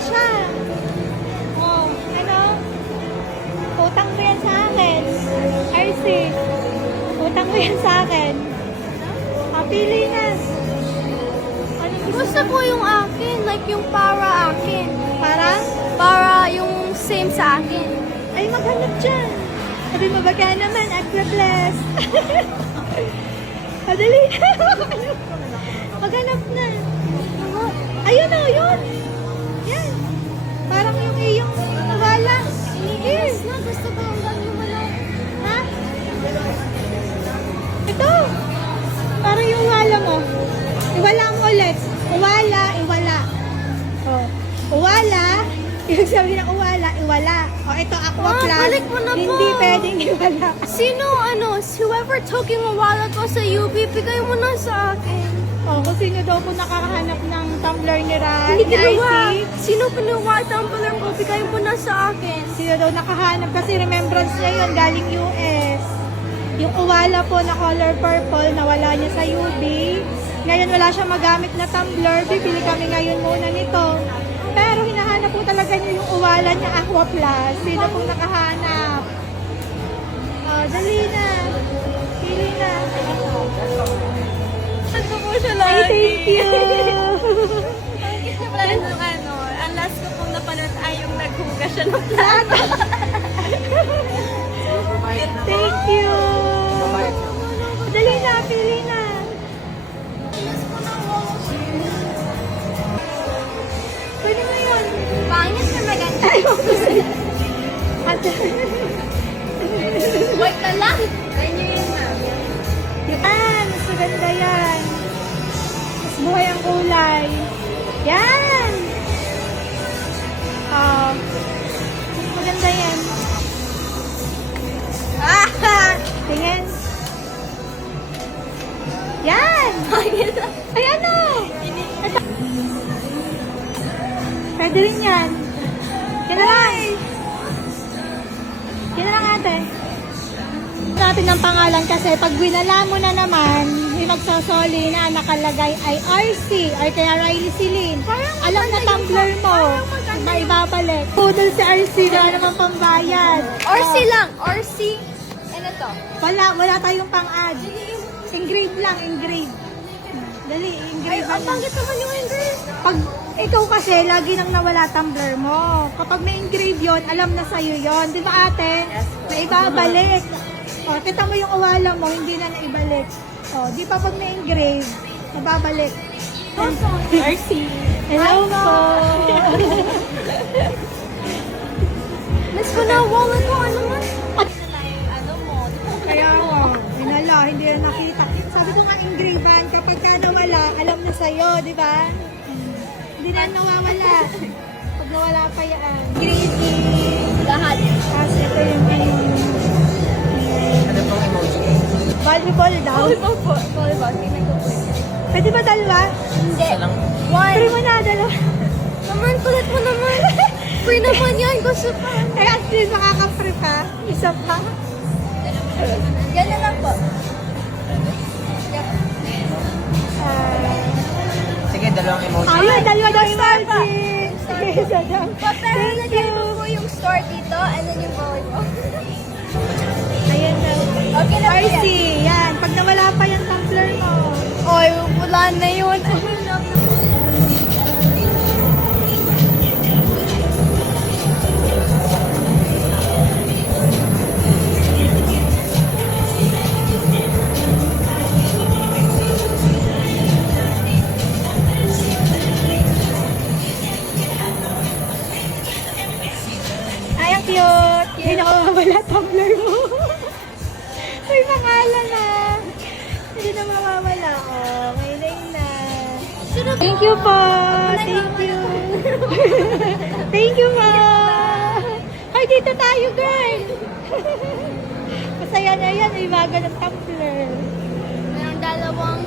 siya. Oh, ano? Utang mo yan sa akin. RC. Utang mo yan sa akin. Pili na. Ano Gusto ko yung akin, like yung para akin. Para yung same sa akin. ay maghanap dyan. Sabi mo ba kaya naman, extra bless. Madali na. Maghanap na. Ayun o, yun. Yan. Parang yung iyong wala. Yes, na gusto ko ang ganyan wala. Ha? Ito. Parang yung wala mo. Iwala mo ulit. Uwala, iwala. Oh. Uwala. Ibig sabihin ng uwala, iwala. O, ito, aqua plus. balik mo na po. Hindi pwedeng iwala. Whoever took yung wallet ko sa UP, bigay mo na sa akin. O, kung sino daw po nakakahanap ng tumbler ni Ran, Hindi ni ginawa. RC, Sino pinuwa tumbler ko, bigay mo na sa akin. sino daw nakahanap kasi remembrance niya yun galing US. Yung uwala po na color purple, nawala niya sa UB. Ngayon wala siya magamit na tumbler, bibili kami ngayon muna nito. Pero hinahanap po talaga niya yung uwala niya Aqua Plus. Sino pong nakahanap? Oh, dali na. Pili na. Gusto ko siya Ay, thank you. Ang gusto pala nung ang last ko pong napanood ay yung naghugas siya ng plato. Thank you. Dali na, pili na. Pwede mo yun. Pangit na maganda. Ay, ate. Wait ka lang. Ganyan yun na. Yan, mas maganda yan. Mas buhay ang kulay. Yan! Mas maganda yan. Ah! Tingin. Yan! Ay, ano? Ito. Pwede rin yan. Yan na lang. Yan na lang ate. Natin ng pangalan kasi pag winala mo na naman, yung magsasoli na nakalagay ay RC or kaya Riley Celine. Alam na tumbler mo. Maibabalik. Pudol si RC na naman pambayad. RC Oh. lang. RC. Ano to? Wala tayong pang-add. Engrave lang, engrave. Dali, engrave Ang lang. pangit naman yung engrave. Pag ikaw kasi, lagi nang nawala tumbler mo. Kapag may engrave yun, alam na sa'yo yun. Di ba ate? Naibabalik. O, kita mo yung uwala mo, hindi na naibalik. O, di pa pag may engrave, nababalik. RC. Hello po. Miss ko na wallet mo. Ano man? Ano mo? Kaya nga, inala, hindi na nakita. Sabi ko nga engraven, kapag ka nawala, alam na sa'yo, di ba? Hindi na nawawala. Pag nawala pa yan. Greedy. Lahat. Tapos ito yung Ano pong emoji? volleyball daw. Volleyball po. Volleyball. Tingnan ko po. Pwede ba dalawa? Hindi. Isa lang. Free mo na, dalawa. Naman, kulit mo naman. Free naman yan. Gusto pa. Eh, at least makaka-free pa. Isa pa. Yan na lang po. Sige, dalawang emoji. Ayun, dalawa daw emoji. Isa daw. Pero Thank lagay you. mo po yung store dito and then yung volleyball. Ayan daw. Okay na po RC, yan. yan. Pag nawala pa yung tumbler mo. Oy, wala na yun. Ay, ang cute. Hindi na mawawala tumbler mo. May pangalan na. Hindi na mawawala. Oh, ngayon na. Thank you po. Thank you. Thank you po. Ay, dito tayo, girl. Masaya na yan. May bago ng tumbler. Mayroong dalawang